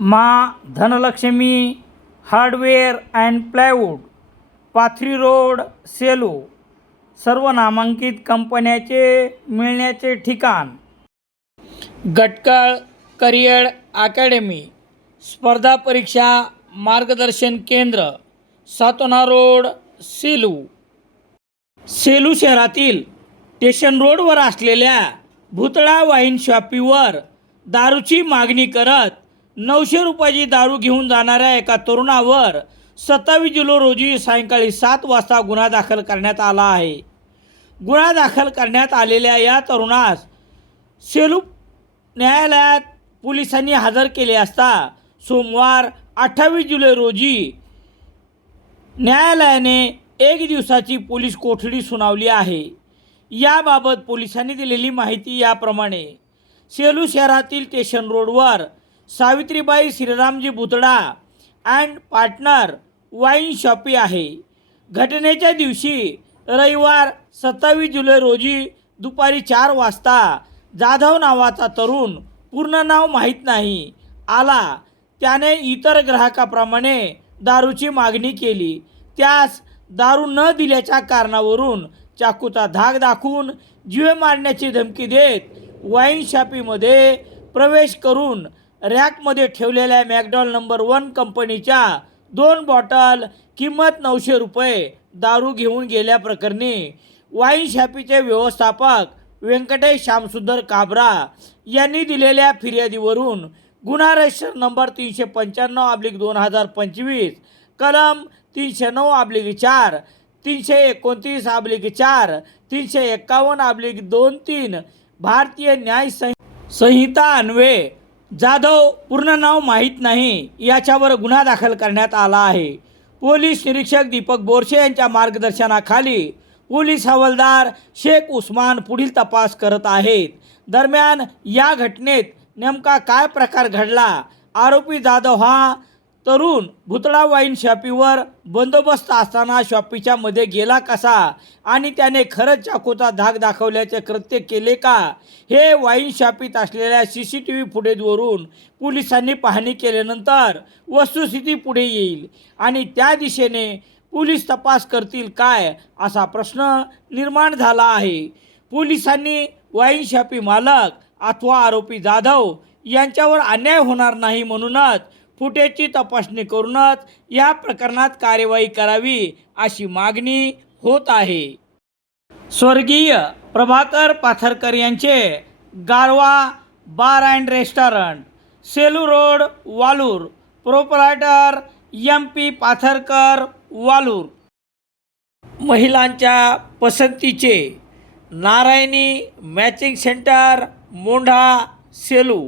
मा Dhanalakshmi hardware and plywood Pathri road Selu सर्व नामांकित कंपन्याचे मिळण्याचे ठिकाण. गटकळ करिअर अकॅडमी स्पर्धा परीक्षा मार्गदर्शन केंद्र सातोना रोड सेलू. सेलू शहरातील स्टेशन रोडवर असलेल्या भुतळा वाईन शॉपीवर दारूची मागणी करत नऊशे रुपयाची दारू घेऊन जाणाऱ्या एका तरुणावर सत्तावीस जुलै रोजी सायंकाळी सात वाजता गुन्हा दाखल करण्यात आला आहे. गुन्हा दाखल करण्यात आलेल्या या तरुणास सेलू न्यायालयात पोलिसांनी हजर केले असता सोमवार अठ्ठावीस जुलै रोजी न्यायालयाने एक दिवसाची पोलीस कोठडी सुनावली आहे. याबाबत पोलिसांनी दिलेली माहिती याप्रमाणे सेलू शहरातील स्टेशन रोडवर Savitribai Shriramji Bhutada and partner wine shoppe आहे. घटनेच्या दिवशी रविवार सत्तावीस जुलै रोजी दुपारी चार वाजता जाधव नावाचा तरुण पूर्ण नाव माहीत नाही आला. त्याने इतर ग्राहकाप्रमाणे दारूची मागणी केली. त्यास दारू न दिल्याच्या कारणावरून चाकूचा धाक दाखवून जीवे मारण्याची धमकी देत वाईन शॉपीमध्ये प्रवेश करून रॅकमध्ये ठेवलेल्या मॅकडॉल नंबर वन कंपनीच्या दोन बॉटल किंमत नऊशे रुपये दारू घेऊन गेल्याप्रकरणी वाईन शॅपीचे व्यवस्थापक व्यंकटेश श्यामसुंदर काबरा यांनी दिलेल्या फिर्यादीवरून गुन्हा रजिस्टर नंबर तीनशे पंच्याण्णव आब्लिक दोन हजार पंचवीस कलम तीनशे नऊ आब्लिक चार तीनशे एकोणतीस आब्लिक चार तीनशे एक्कावन्न आब्लिक दोन तीन भारतीय न्याय संहिता अन्वये जाधव पूर्ण नाव माहीत नाही याच्यावर गुन्हा दाखल करण्यात आला आहे. पोलीस निरीक्षक दीपक बोरशे यांच्या मार्गदर्शनाखाली पोलीस हवालदार शेख उस्मान पुढील तपास करत आहेत. दरम्यान या घटनेत नेमका काय प्रकार घडला? आरोपी जाधव हा तरुण भुतळा वाईन शॉपीवर बंदोबस्त असताना शॉपीच्या मध्ये गेला कसा? आणि त्याने खरंच चाकूचा धाक दाखवल्याचे कृत्य केले का? हे वाईन शॉपीत असलेल्या सी सी टी व्ही फुटेजवरून पोलिसांनी पाहणी केल्यानंतर वस्तुस्थिती पुढे येईल. आणि त्या दिशेने पोलीस तपास करतील काय असा प्रश्न निर्माण झाला आहे. पोलिसांनी वाईन शॉपी मालक अथवा आरोपी जाधव यांच्यावर अन्याय होणार नाही म्हणूनच फुटेजची तपासणी करूनच या प्रकरणात कार्यवाही करावी अशी मागणी होत आहे. स्वर्गीय प्रभाकर पाथरकर यांचे Garva bar and restaurant Selu road Walur. Proprietor M P Pathrakar Walur. महिलांच्या पसंतीचे नारायणी मॅचिंग सेंटर मोंढा सेलू.